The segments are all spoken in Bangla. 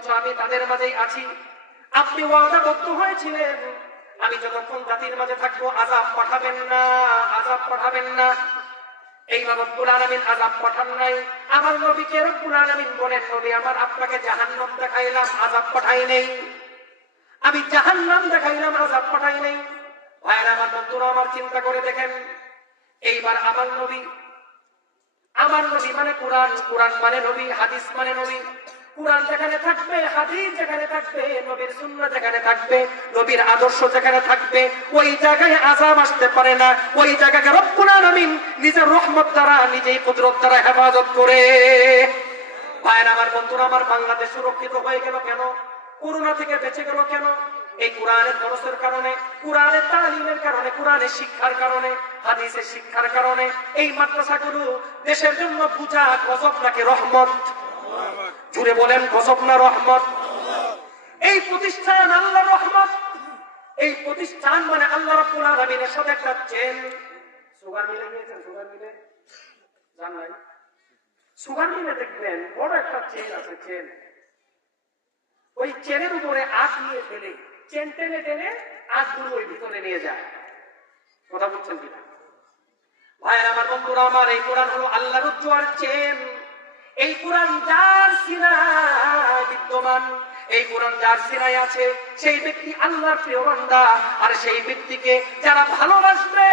অথচ আমি তাদের মাঝেই আছি। আপনি ওয়াদাবদ্ধ হয়েছিলেন আমি যতক্ষণ জাতির মাঝে থাকবো আযাব পাঠাবেন না, আযাব পাঠাবেন না। এইবার রব্বুল আলামিন আযাব পাঠান নাই। আমার নবীকে রব্বুল আলামিন বলেন, নবী আমার আপনাকে জাহান্নাম দেখাইলাম, আযাব পাঠাই নাই। আমি জাহান্নাম দেখাইলাম, আযাব পাঠাই নাই। ভাইরা আমার, বন্ধুরা আমার, চিন্তা করে দেখেন। এইবার আমার নবী মানে কোরআন, কোরআন মানে নবী, হাদিস মানে নবী। কোরআন যেখানে থাকবে, হাদিস যেখানে থাকবে, নবীর সুন্নাহ যেখানে থাকবে, নবীর আদর্শ যেখানে থাকবে, ওই জায়গায় আযাব আসতে পারে না। ওই জায়গাকে রব্বুল আলামিন নিজের রহমত দ্বারা, নিজেই কুদরত দ্বারা হেফাজত করে। ভাইরা আমার, বন্ধুরা আমার, বাংলাদেশ সুরক্ষিত হয়ে গেল কেন? করোনা থেকে বেঁচে গেল কেন? এই কোরআনের দরসের কারণে, কোরআনের তালিমের কারণে, কোরআনের শিক্ষার কারণে, হাদিসের শিক্ষার কারণে। এই মাদ্রাসাগুলো দেশের জন্য পূজা, গজব নাকি রহমত? জুড়ে বলেন, গজব না রহমত? এই প্রতিষ্ঠান আল্লাহর রহমত। এই প্রতিষ্ঠান মানে আল্লাহ রাব্বুল আলামিনের সাথে একটা চেন। সুগার মিলে নিয়েছেন? সুগার মিলে জান নাই? সুগার মিলে দেখবেন বড় একটা চেন আছে, চেন। ওই চেনের উপরে আঁশ নিয়ে ফেলে, চেন টেনে টেনে আঁশগুলো ওই ভিতরে নিয়ে যায়। কথা বুঝছেন কিনা? ভাইয়ের আমার, বন্ধুরা আমার, এই কোরআন হলো আল্লাহর উজ্জ্বল চেন। এই কোরআন যার সিনায় বিদ্যমান, এই কোরআন যার সিনায় আছে, সেই ব্যক্তি আল্লাহর প্রিয় বান্দা। আর সেই ব্যক্তিকে যারা ভালোবাসবে,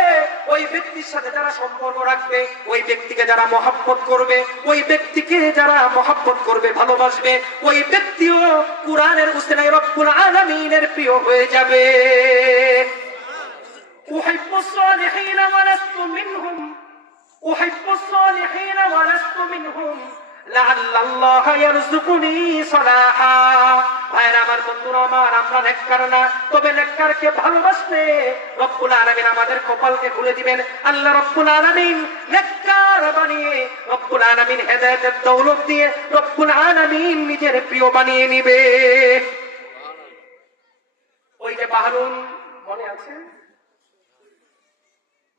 ওই ব্যক্তির সাথে যারা সম্পর্ক রাখবে, ওই ব্যক্তিকে যারা মহব্বত করবে, ওই ব্যক্তিকে যারা মহব্বত করবে, ভালোবাসবে, ওই ব্যক্তিও কোরআনের উসিলায় রব্বুল আলামিনের প্রিয় হয়ে যাবে। উহিব্বুস সালিহিন ওয়া লাস্তু মিনহুম, উহিব্বুস সালিহিন ওয়া লাস্তু মিনহুম লাআল্লাল্লাহা ইয়ারযুকুনি সালাহা। ভাইরা আমার, বন্ধুরা আমার, আমরা নেককার না, তবে নেককারকে ভালোবাসলে রব্বুল আলামিন আমাদের কপালকে খুলে দিবেন। আল্লাহ রব্বুল আলামিন নেককার বানিয়ে, রব্বুল আলামিন হেদায়েতের দৌলত দিয়ে রব্বুল আলামিন নিজের প্রিয় বানিয়ে নিবে। ওই যে বাহরুন, মনে আছে?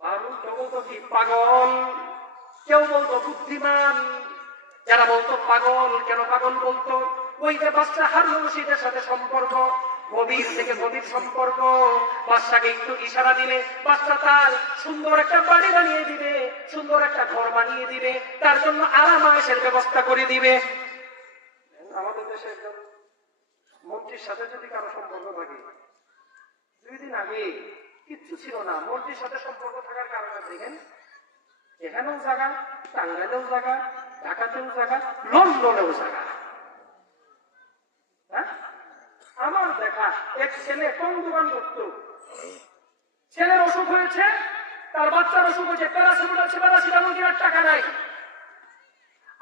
বাহরুন কেউ বলতো কি পাগল, কেউ বলতো বুদ্ধিমান। যারা বলতো পাগল, কেন পাগল বলতো? ওই যে বাদশা হারুন রশিদের সাথে সম্পর্ক, গভীর থেকে গভীর সম্পর্ক। বাদশাকে একটু ইশারা দিলে বাদশা তার সুন্দর একটা বাড়ি বানিয়ে দিবে, সুন্দর একটা ঘর বানিয়ে দিবে, তার জন্য আরাম-আয়েশের ব্যবস্থা করে দিবে। আমাদের দেশে একজন মন্ত্রীর সাথে যদি কারো সম্পর্ক থাকে, 2 দিন আগে কিচ্ছু ছিল না, মন্ত্রীর সাথে সম্পর্ক থাকার কারণে দেখেন এখানেও জায়গা, টাঙ্গাইলেও জায়গা, ঢাকাতেও জায়গা, লন্ডনেও জায়গা। আমার দেখা এক ছেলে কম দোকান করতো, ছেলের অসুখ হয়েছে, তার বাচ্চার অসুখ হয়েছে, প্যারাসিটামল কেনার টাকা নাই।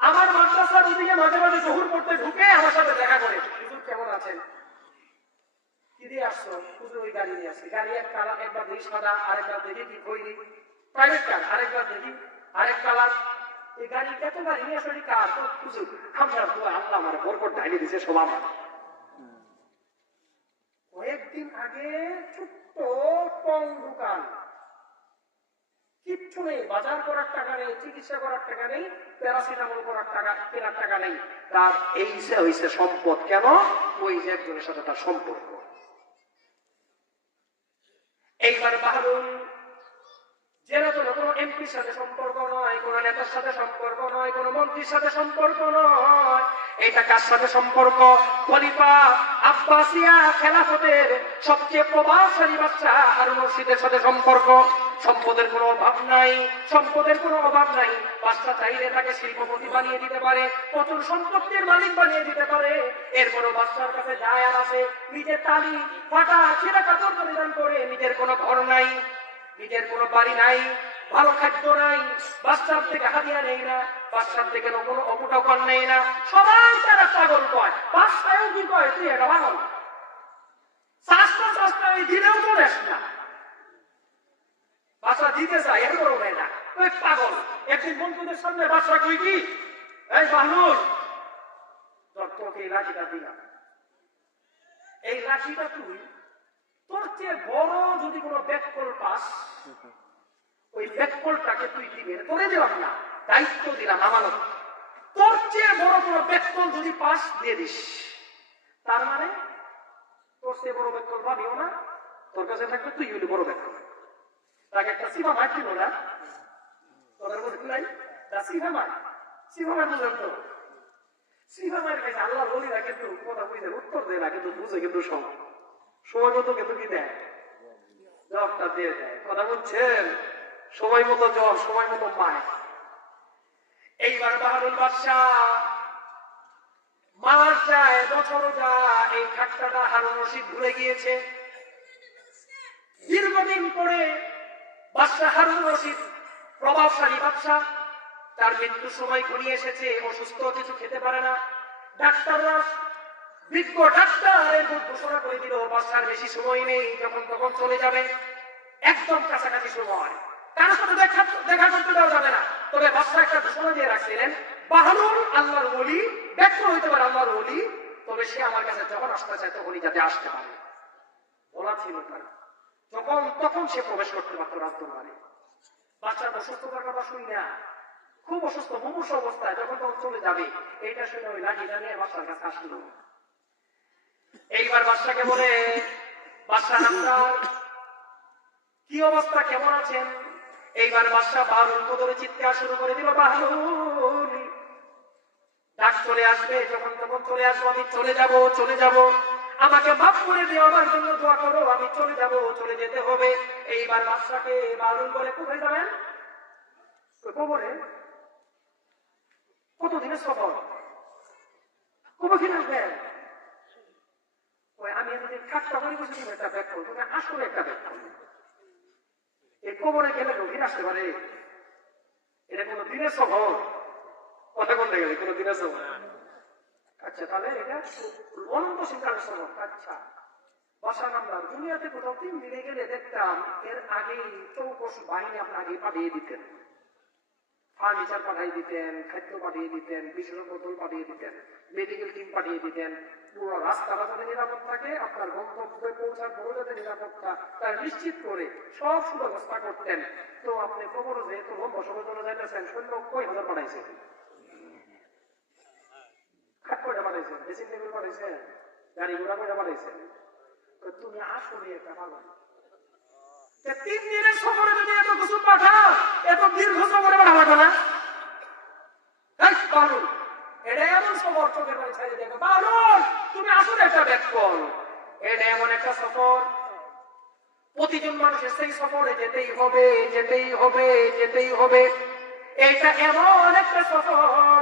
আমার মাদ্রাসার ওদিকে মাঝে মাঝে জহুর পড়তে ঢুকে আমার সাথে দেখা করে, হুজুর কেমন আছেন, কি দিয়ে আসছো? হুজুর ওই গাড়ি নিয়ে আসছি। গাড়ি এক কালার, একবার দেখি সাদা, আরেকবার দেখি কি খৈরি, প্রাইভেট কার, আরেকবার দেখি আরেক কালার। এই গাড়ি এত গাড়ি নিয়ে আসলে কার? হুজুর আমরা আল্লাহ আমার বরকত ঢাইলে দিছে সব। কয়েকদিন আগে ছোট্ট টং দোকান, কিচ্ছু নেই, বাজার করার টাকা নেই, চিকিৎসা করার টাকা নেই, প্যারাসিটামল করার টাকা, কেনার টাকা নেই। তার এই হইছে সম্পদ। কেন? ওই যে একজনের সাথে তার সম্পর্ক। এইবার বাহরুন যেটা তো কোনো এমপির সাথে সম্পর্ক নয়, কোন নেতার সাথে সম্পর্ক নয়, কোন মন্ত্রীর সাথে সম্পর্ক নয়। এটা কার সাথে সম্পর্ক? খলিফা আব্বাসিয়া খেলাফতের সবচেয়ে প্রভাবশালী বাদশা হারুন রশিদের সাথে সম্পর্ক। সম্পদের কোনো অভাব নাই, সম্পদের কোনো অভাব নাই। বাদশা চাইলে তাকে শিল্পপতি বানিয়ে দিতে পারে, প্রচুর সম্পত্তির মালিক বানিয়ে দিতে পারে। এরপরও বাদশার কাছে যায় আর আসে, নিজের তালি ফাটা ছেঁড়া কাপড় পরিধান করে, নিজের কোনো ঘর নাই, নিজের কোনো বাড়ি নাই, ভালো খাদ্য নাই, বাদশার থেকে হাদিয়া নেই না, বাদশার থেকে কোনো অপুটকর নেই না। সবাই তারা পাগল কয়, বাদশাও কি কয় তুই এটা পাগল, শাস্ত্র দিলেও তো নেস না, বাদশা দিতে চায় এরপরও নেয় না, তুই পাগল। একদিন বন্ধুদের সামনে বাদশা কই কি, এই বাহলুল তোকে এই লাঠিটা দিলাম, এই লাঠিটা তুই তোর চেয়ে বড় যদি কোনো ব্যাককল পাস, ওই ব্যাককলটাকে তুই দিবে, তোরে দিলাম না, দায়িত্ব দিলাম, আমানত। তোর চেয়ে বড় কোনো ব্যাককল যদি পাস দিয়ে দিস, তার মানে তোর সে বড় বেকল পাবিও না, তোর কাছে থাকবে তুই হইলি বড় বেকল। তাকে একটা সিফা মার ছিল না, তোদের মধ্যে নাই সিফা মার, সিফা মার বুঝলেন তো? সিফা মার কাছে আল্লাহ বলি না, কিন্তু কথা বুঝে উত্তর দেয় না, কিন্তু বুঝে কিন্তু সময় মতো কিন্তু কি দেয়, জবটা দিয়ে দেয়। কথা বলছেন? সময় মতো জব, সময় মতো পায়। এইবার বাহারুল বাদশাহ মাস যায়, বছর যায়, এই ঠাট্টাটা হারুন রশিদ ভুলে গিয়েছে। দীর্ঘদিন পরে বাদশাহ হারুন রশিদ, প্রভাবশালী বাদশাহ, তার মৃত্যুর সময় ঘনিয়ে এসেছে। অসুস্থ, কিছু খেতে পারে না। ডাক্তাররা, বিজ্ঞ ডাক্তার ঘোষণা করে দিল বাদশার বেশি সময় নেই, যখন তখন চলে যাবে। একদম কাছাকাছি সময়, কারোর সাথে দেখা করতে দেওয়া যাবে না। তবে বাদশা একটা ঘোষণা দিয়ে রাখছিলেন, বাহারুল আল্লাহর ওলি, ব্যক্ত হইতে পারে আল্লাহর ওলি, তবে সে আমার কাছে যখন আসতে চায় তখনই যাতে আসতে পারে। বলা ছিল তার, যখন তখন সে প্রবেশ করতে পারত রাজদরবারে। বাচ্চার অসুস্থতার কথা শুনি না, খুব অসুস্থ, মুমূর্ষু অবস্থায়, যখন তখন চলে যাবে, এইটা শুনে ওই লাঠিটা নিয়ে বাচ্চার কাছে আসলো। এইবার বাদশাকে বলে, বাদশা আপনার কি অবস্থা, কেমন আছেন? এইবার বাদশা বাহারুলকে ধরে চিৎকার শুরু করে দিল, বাহারুল, ডাক চলে আসবে, যখন তখন চলে আসবো, আমি চলে যাব, চলে যাব, আমাকে মাফ করে দিও, আমার জন্য দোয়া করো, আমি চলে যাব, চলে যেতে হবে। এইবার বাদশাকে বাহারুল বলে, কোথায় যাবেন? কবরে। কতদিনের সফর? কতদিন আসবেন? আমি এতদিন ঠাট্টা করে বসে একটা ব্যাগ করবো, তুমি আসলে একটা ব্যাগ করবো। এই কবরে গেলে গভীর আসতে পারে? এটা কোনো দিনের সফর? কথা বলতে গেলে কোনো দিনের সফর? আচ্ছা, তাহলে এটা অনন্ত শিকারের সফর। আচ্ছা, বাসা নাম্বার দুনিয়াতে কোথাও 3 দিনে গেলে দেখতাম এর আগেই চৌকস বাহিনী আপনার আগে পাঠিয়ে দিতেন, ফার্নিচার পাঠিয়ে দিতেন, খাদ্য পাঠিয়ে দিতেন, বিশেষ বোতল পাঠিয়ে দিতেন, মেডিকেল টিম পাঠিয়ে দিতেন। পুরো রাস্তাটা যাতে নিরাপদ থাকে, আপনার গন্তব্যে পৌঁছার পরও যাতে নিরাপত্তা তার নিশ্চিত করে সব সুব্যবস্থা করতেন। তো আপনি খবর যেহেতু লম্বা সময় চলে যাইতেছেন, সৈন্য কয় হাজার পাঠাইছেন? খাট কয়টা পাঠাইছেন? ড্রেসিং টেবিল পাঠাইছেন? গাড়ি ঘোড়া কয়টা পাঠাইছেন? তুমি আসলে একটা পাগল। 3 দিনের সফরে যদি এত কিছু পাঠাও, এত দীর্ঘ সফরে পাঠাবো না? এটা এমন সফর, চোখের পানি ছাড়িয়ে দেখো, বারুল তুমি আসলে একটা ব্যাকল। এটা এমন একটা সফর, প্রতিজন মানুষের সেই সফরে যেতেই হবে, যেতেই হবে, যেতেই হবে। এইটা এমন একটা সফর,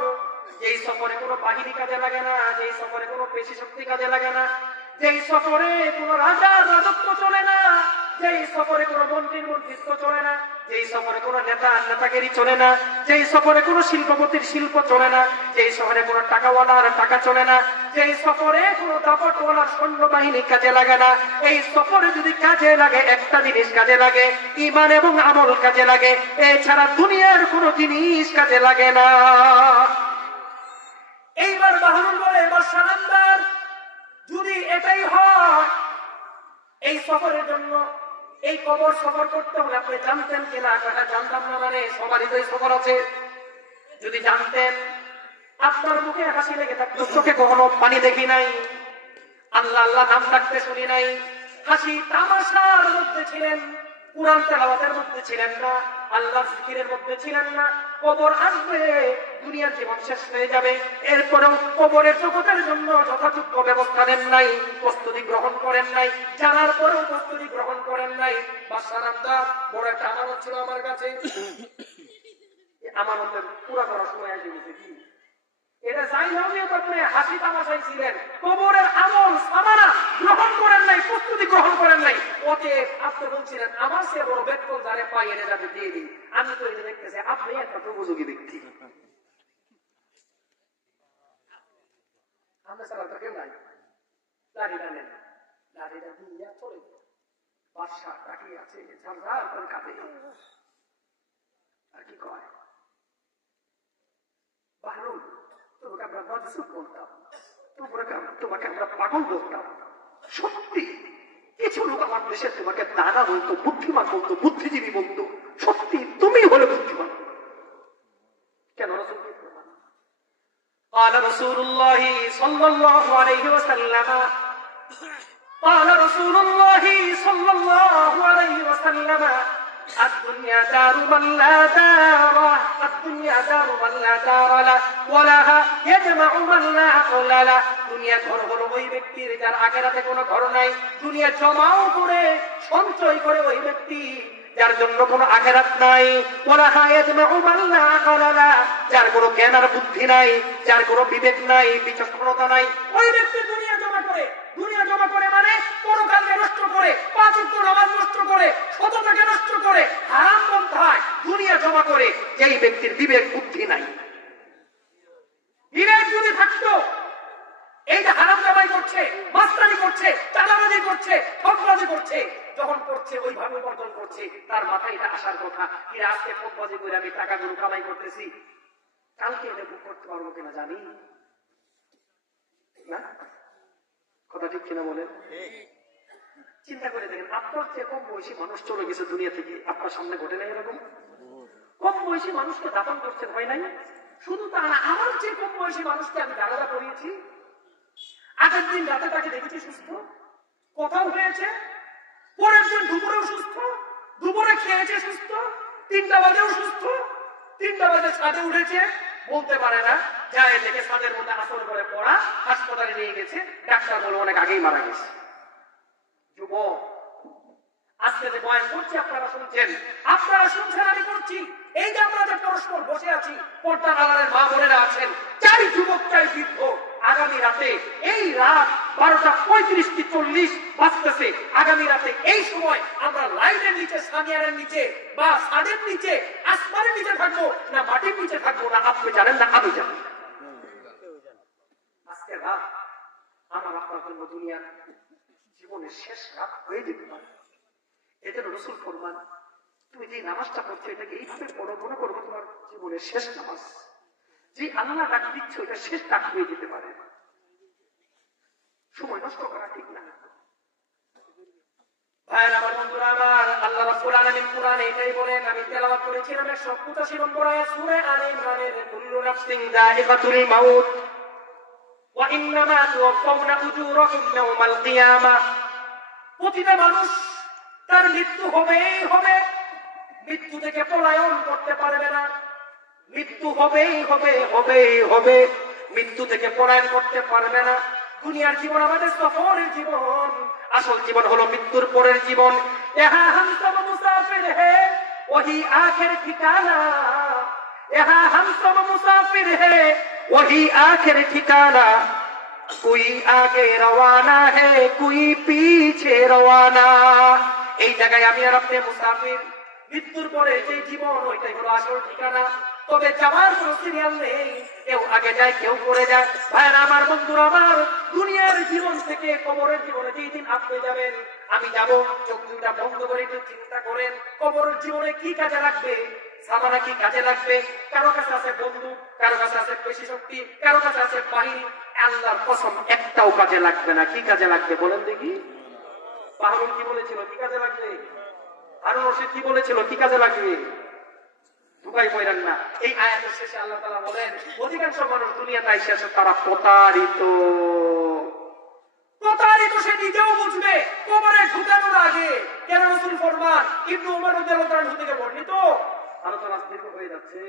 যেই সফরে কোনো বাহিনী কাজে লাগে না, যেই সফরে কোনো পেশি শক্তি কাজে লাগে না, যেই সফরে কোনো রাজার রাজত্ব চলে না, যেই সফরে কোনো মন্ত্রীর মন্ত্রিত্ব চলে না, যেই সফরে কোনো নেতাগিরি চলে না, যেই সফরে কোনো শিল্পপতির শিল্প চলে না, যেই শহরে কোনো টাকাওয়ালার টাকা চলে না, যেই সফরে কোনো দাপটওয়ালার সৈন্যবাহিনী কাজে লাগে না। এই সফরে যদি কাজে লাগে একটা জিনিস কাজে লাগে, ঈমান এবং আমল কাজে লাগে, এছাড়া দুনিয়ার কোনো জিনিস কাজে লাগে না। এইবার বাহারুল বলে, বাদশা নামদার, যদি এটাই হয়, এই সফরের জন্য এই কবর সফর করতে হলে আপনি জানতেন কিনা? জানতাম না, মানে সবারই তো এই সফর আছে। যদি জানতেন, আপনার মুখে হাসি লেগে থাকতো, চোখে কখনো পানি দেখি নাই, আল্লাহ আল্লাহ নাম ডাকতে শুনি নাই, হাসি তামাশার মধ্যে ছিলেন, কুরআন তেলাওয়াতের মধ্যে ছিলেন না, আল্লাহ জিকিরের মধ্যে ছিলেন না। কবর আসবে, দুনিয়ার জীবন শেষ হয়ে যাবে, এরপরেও কবরের জগতের জন্য যথাযথ ব্যবস্থা নেন নাই, প্রস্তুতি গ্রহণ করেন নাই, জানার পরেও প্রস্তুতি গ্রহণ করেন নাই। বাদশা নামদার, বড় একটা আমানত ছিল আমার কাছে, আমানতের পুরা করার সময় আসে গেছে। কি এটা যাই হবে, আপনি হাসি তামাশাই ছিলেন, কবরের আমল সামানা গ্রহণ করেন নাই, প্রস্তুতি গ্রহণ করেন নাই। অতএব আপনি বলছিলেন আমার সে বড় বেতন যারে পাই এনে যাতে দিয়ে দিই। আমি তো এটা দেখতেছি আপনি একটা প্রযোজী ব্যক্তি, আমরা ছাড়া তো কেউ নাই। লাঠিটা নেন, লাঠিটা দিয়ে চলে বাদশা তাকিয়ে আছে, ঝাড় করে কাঁদে। আর কি কয়, বাহরুল তোমাকে আমরা মাজসুব বলতাম, তোমাকে আমরা পাগল বলতাম। সত্যি কিছু লোক আমার দেশে তোমাকে দানা বলতো, বুদ্ধিমান বলতো, বুদ্ধিজীবী বলতো। সত্যি তুমি হলে বুদ্ধিমান। কেন? রাসূল قال رسول الله সাল্লাল্লাহু আলাইহি ওয়াসাল্লাম قال رسول الله صلى الله عليه وسلم الدنيا دار من لا دار الدنيا دار من لا دار له ولها يجمع من لا عقل له দুনিয়া ঘর হলো ওই ব্যক্তির যার আখিরাতে কোনো ঘর নাই দুনিয়া জমাও করে সঞ্চয় করে ওই ব্যক্তি যার জন্য কোনো আখিরাত নাই ওলাহা ইয়াজমাউ মান লা আকাল লা যার কোনো জ্ঞান আর বুদ্ধি নাই যার কোনো বিবেক নাই বিচক্ষণতা নাই ওই ব্যক্তি দুনিয়া জমা করে মানে পরকালকে নষ্ট করে পাঁচ ওয়াক্ত নামাজ নষ্ট করে সততাকে নষ্ট করে হারাম পন্থায় দুনিয়া জমা করে যেই ব্যক্তির বিবেক বুদ্ধি নাই বিবেক যদি থাকতো এই যে হারাম কামাই করছে মাস্তানি করছে চাঁদাবাজি করছে ঠকবাজি করছে যখন করছে ওইভাবে উপার্জন করছে তার মাথায় এটা আসার কথা কি আজকে ঠকবাজি করে আমি টাকাগুলো কামাই করতেছি কালকে এটা ভোগ করতে পারবো কিনা জানি না কথা ঠিক কিনা বলেন চিন্তা করে দেখেন আপনার চেয়ে কম বয়সী মানুষ চলে গেছে দুনিয়া থেকে আপনার সামনে ঘটে নাই এরকম কম বয়সী মানুষকে দাফন করতে ভয় নাই শুধু তা না আমার চেয়ে কম বয়সী মানুষকে আমি জানাজা করিয়েছি আগের দিন রাতে তাকে দেখেছি সুস্থ কথাও হয়েছে পরের দিন দুপুরেও সুস্থ দুপুরে খেয়েছে সুস্থ 3টা বাজেও সুস্থ 3টা বাজে ছাদে উঠেছে বলতে পারে না যায় দেখে ছাদের মধ্যে আসর করে পড়া হাসপাতালে নিয়ে গেছে ডাক্তার বলে অনেক আগেই মারা গেছে যুবক আজকে যে বয়ান করছি আপনারা শুনছেন আমি করছি এই যে আমরা যে পরস্পর বসে আছি পর্দার আড়ালের মা বোনেরা আছেন চাই যুবক চাই বৃদ্ধ আগামী রাতে এই রাত 12:35-40 বাজতেছে আগামী রাতে এই সময় আমরা লাইটের নিচে সামিয়ানের নিচে বা ছাদের নিচে আসমানের নিচে থাকবো না মাটির নিচে থাকবো না আপনি জানেন না আমি জানি আজকে রাত আমার আপনার জন্য দুনিয়ার জীবনের শেষ রাত হয়ে যেতে পারে এজন্য রাসূল ফরমান তুমি যে নামাজটা পড়ছো এটাকে এইভাবে পড়ো মনে করবো তোমার জীবনের শেষ নামাজ যে আল্লাহ ডাক দিচ্ছ এটা শেষ ডাক হয়ে যেতে পারে সময় নষ্ট করা ঠিক না ভাই আমার বন্ধুরা আমার আল্লাহ রাব্বুল আলামিন কোরআনে এটাই বলেন আমি তেলাওয়াত করেছিলাম 185 নম্বর আয়াত সূরা আলে ইমরানের কুল্লু নাফসিন যায়িকাতুল মাউত ওয়া ইন্নামা তুওয়াফাউনা উজুরাকুম ইয়াওমাল কিয়ামাহ প্রতিটা মানুষ তার মৃত্যু হবেই হবে মৃত্যু থেকে পলায়ন করতে পারবে না মৃত্যু হবে মৃত্যু থেকে পলায়ন করতে পারবে না দুনিয়ার জীবন আমাদের সফরের জীবন আসল জীবন হলো মৃত্যুর পরের জীবন ইহা হাম সব মুসাফির হে ওহি আখির ঠিকানা ইহা হাম সব মুসাফির হে ওহি আখির ঠিকানা কোই আগে রওয়ানা হে কোই পিছে রওয়ানা এই জায়গায় আমি আর আপনি মুসাফির মৃত্যুর পরে যে জীবন ওইটাই হলো আসল ঠিকানা তবে যাওয়ার কোনো সিরিয়াল নেই কেউ আগে যায় কেউ পরে যায় ভাইরা আমার বন্ধুরা আমার দুনিয়ার জীবন থেকে কবরের জীবনে যেই দিন আপনি যাবেন আমি যাব চোখ দুটা বন্ধ করে একটু চিন্তা করেন কবরের জীবনে কি কাজে লাগবে সামানা কি কাজে লাগবে কারো কাছে আছে বন্ধু কারো কাছে আছে পেশি শক্তি কারো কাছে আছে বাহিনী আল্লাহর কসম একটাও কাজে লাগবে না কি কাজে লাগবে বলেন দেখি বাহরুল কি বলেছিল কি কাজে লাগবে হারুন রশিদ কি বলেছিল কি কাজে লাগবে দুবাই পয়রান না এই আয়াতের শেষে আল্লাহ তাআলা বলেন অধিকাংশ মানুষ দুনিয়াতে এসে তারা প্রতারিত সে নিজেও বুঝবে কবরে ঢুকানোর আগে কেন রাসূল ফরমান ইবনে উমর রাদিয়াল্লাহু তাআলা থেকে বর্ণিত আলোচনা দীর্ঘ হয়ে যাচ্ছে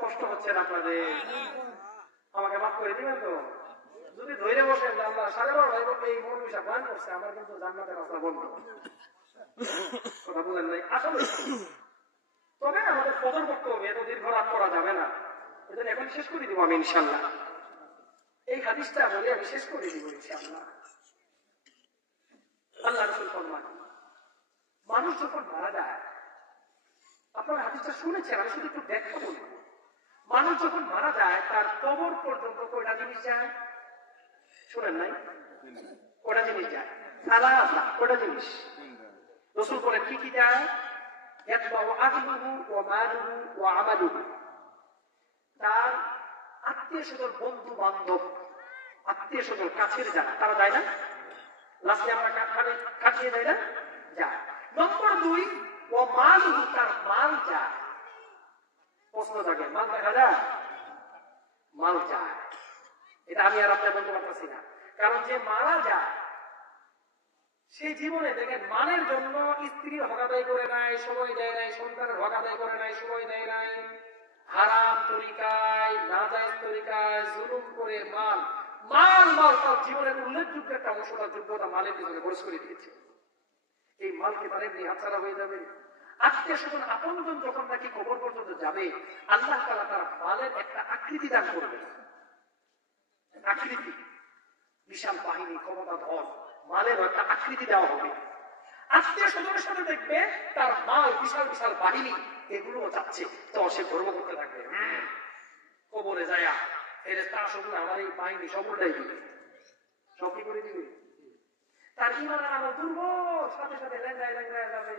কষ্ট হচ্ছে না আপনাদের আমাকে মাফ করে দিবেন তো যদি ধৈর্য বসেন আল্লাহ 12:30 এই মৌলভী সাহেব বয়ান করছে আমার কিন্তু জান্নাতের রাস্তা বন্ধ কথা বলেন নাই আসলে তবে আমাদের ফজর করতে হবে এত দীর্ঘ রাত করা যাবে না এজন্য এখন শেষ করে দিব আমি ইনশাআল্লাহ এই হাদিসটা বলে আমি শেষ করে দিব ইনশাআল্লাহ আল্লাহ রাসূল ফরমান মানুষ যখন মারা যায় আপনারা হাদিসটা শুনেছেন আমি শুধু একটু ব্যাখ্যা বলবো মানুষ যখন মারা যায় তার কবর পর্যন্ত কয়টা জিনিস যায় শুনেন নাই কয়টা জিনিস যায় সালাসা কয়টা জিনিস রাসূল বলেন কি কি যায় ইয়াতবাউ আহলুহু ওয়া মালুহু ওয়া আমালুহু তার আত্মীয়-স্বজন বন্ধু বান্ধব আত্মীয়-স্বজন কাছের যারা তারা যায় না লাস্টে আমরা খাটিয়ে দেয় না যায় নম্বর 2 ওয়া মালুহু তার মাল যায় প্রশ্ন থাকে মাল দেখা যায় মাল যায় এটা আমি আর আপনার বলতে পারতেছি না। কারণ যে মারা যায় সেই জীবনে দেখেন মানের জন্য স্ত্রীর হক আদায় করে নাই, সময় দেয় নাই, সন্তানের হক আদায় করে নাই, সময় দেয় নাই, হারাম তরিকায় নাজায়েজ তরিকায় জুলুম করে মাল মাল মাল তার জীবনের উল্লেখযোগ্য একটা অংশ তার যোগ্যতা মালের পিছনে খরচ করে দিয়েছে। এই মালকে তার এমনি হাতছাড়া হয়ে যাবে। আত্মীয় স্বজন আপনজন যখন নাকি কবর পর্যন্ত যাবে, আল্লাহ তাআলা তার মালের একটা আকৃতি দান করবে। আকৃতি, বিশাল বাহিনী, ক্ষমতা, ধন, মালের একটা আকৃতি দেওয়া হবে। আত্মীয় স্বজনের সাথে দেখবে তার মাল, বিশাল বিশাল বাহিনী, এগুলো যাচ্ছে, তো সে গর্ব করতে থাকবে। কবরে যায় ফেরেশতা আসলে আমার এই বাহিনী সব উল্টাই দিবে, সব কি করে দিবে। তার ইমান আমল দুর্বল, সাথে সাথে লেঙ্গায় লেঙ্গায় যাবে।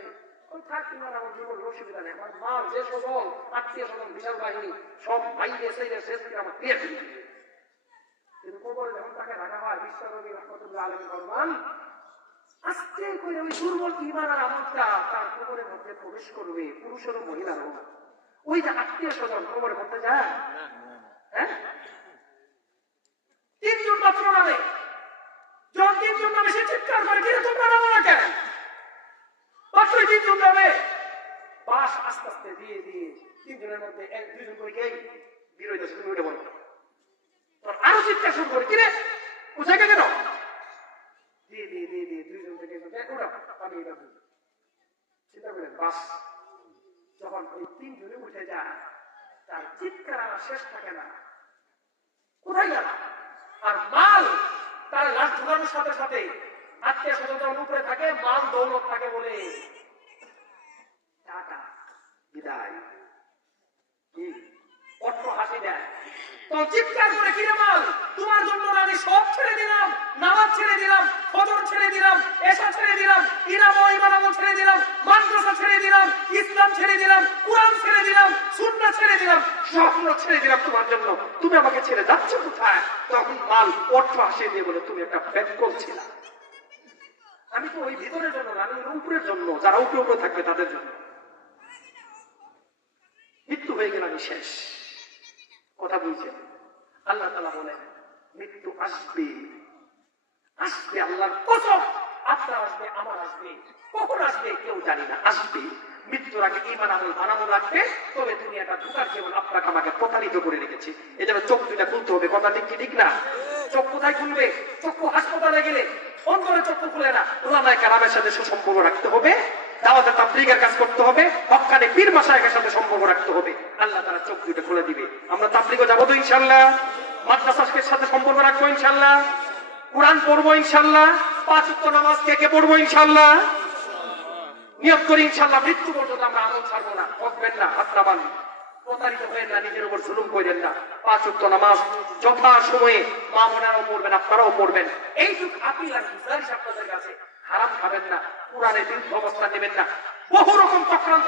ওই থাক, ইমান আমল দুর্বল, অসুবিধা নেই, আমার মাল যে সবল, আত্মীয় স্বজন বিশাল বাহিনী সব বাইরে এসে শেষ করে আমার পেয়ে দিবে। কিন্তু কবরে যখন তাকে রাখা হয়, বিশ্বনবী রাহমাতুল্লাহ আলাইহি ফরমান, আস্তে করে ওই দুর্বল ঈমান আর আমলটা তার কবরের মধ্যে প্রবেশ করবে, পুরুষের ও মহিলারও। ওই যে আত্মীয় স্বজন কবরের মধ্যে যায়, হ্যাঁ, তিনজন মাত্র নামে, যখন তিনজন নামে সে চিৎকার করে, কিন্তু তোমরা নামো না কেন? মাত্র তিনজন নামে, বাস আস্তে আস্তে দিয়ে দিয়ে তিনজনের মধ্যে এক দুইজন করে কে বিরোধী তুমি উঠে বলো, আরো চিৎকার শুরু করে, কিরে কোথায় কেন দিয়ে দিয়ে দিয়ে দিয়ে দুইজন থেকে আমি এটা চিন্তা করেন। বাস যখন ওই তিনজনে উঠে যায়, তার চিৎকার আর শেষ থাকে না, কোথায় গেল? আর মাল তার লাশ ঢুকানোর সাথে সাথে আত্মীয় স্বজন উপরে থাকে, মাল দৌলত থাকে বলে টাকা বিদায়, কি অর্থ হাসি দেয়। তো চিৎকার করে, কিরে মাল, তোমার জন্য আমি সব ছেড়ে দিলাম, নামাজ ছেড়ে দিলাম, ফজর ছেড়ে দিলাম, এশা ছেড়ে দিলাম, ইনাম ও ইমাম ছেড়ে দিলাম, মাদ্রাসা ছেড়ে দিলাম, ইসলাম ছেড়ে দিলাম, কুরআন ছেড়ে দিলাম, সুন্নাহ ছেড়ে দিলাম, সবগুলো ছেড়ে দিলাম তোমার জন্য, তুমি আমাকে ছেড়ে যাচ্ছ কোথায়? তখন মাল অর্থ হাসি দিয়ে বলে, তুমি একটা ব্যাককল ছিলা, আমি তো ওই ভিতরের জন্য না, আমি উপরের জন্য, যারা উপরে উপরে থাকবে তাদের জন্য। মৃত্যু হয়ে গেল, আমি শেষ। কথা বুঝছেন? আল্লাহ তাআলা বলেন মৃত্যু আসবে, আসবে, আল্লাহর কসম, আপনার আসবে, আমার আসবে, কখন আসবে কেউ জানি না, আসবে। মৃত্যুর আগে ঈমান আমল বানানো লাগবে, তবে দুনিয়াটা ঢুকার জীবন আপনাকে আমাকে প্রতারিত করে রেখেছে। এজন্য চোখ দুইটা খুলতে হবে, কথা ঠিক কি ঠিক না? চোখ কোথায় খুলবে? চক্ষু হাসপাতালে গেলে অন্তরে চক্ষু খুলে না, উলামায়ে কেরামের সাথে সুসম্পর্ক রাখতে হবে, দাওয়াতে তাবলীগের কাজ করতে হবে, হক্কানি পীর মাশায়েখের সাথে সম্পর্ক রাখতে হবে, আল্লাহ তাআলা চোখ দুটো খুলে দিবে। আমরা তাবলীগে যাবো তো ইনশাআল্লাহ, মাদ্রাসার সাথে সম্পর্ক রাখবো ইনশাআল্লাহ, কুরআন পড়বো ইনশাআল্লাহ, 5 ওয়াক্ত নামাজ কে পড়বো ইনশাআল্লাহ, নিয়ত করি ইনশাআল্লাহ। মৃত্যু পর্যন্ত আমরা আমল ছাড়বো না, ঠকবেন না, হাত না বাঁধবেন, প্রতারিত হবেন না, নিজের উপর জুলুম করেন না। 5 ওয়াক্ত নামাজ যথা সময়ে মা বোনেরাও পড়বেন, আপনারাও পড়বেন। এইটুকু আপিল আর গুজারিশ আপনাদের কাছে, হারাম খাবেন না, কোরআনের বিরুদ্ধে অবস্থান নেবেন না, বহু রকম চক্রান্ত